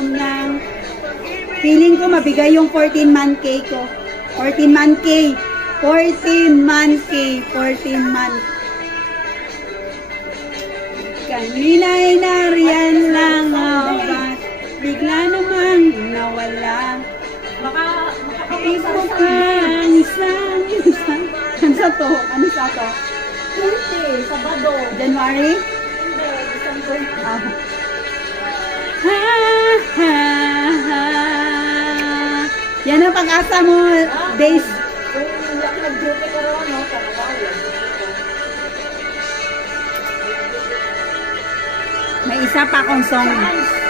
ng feeling ko mabigay yung 14-month K ko. 14-month K. 14-month K. 14-month. Kanina'y nariyan lang ba't bigla namang nawala. Facebook ang isang. Ano to? Ano sa to? 20, Sabado. January? Hindi, December. Ah. Ha, ha, ha. Yan ang pag-asa mo, days. Kung nag-duty ka raw, no? Kanawawa. May isa pa akong song. Chance.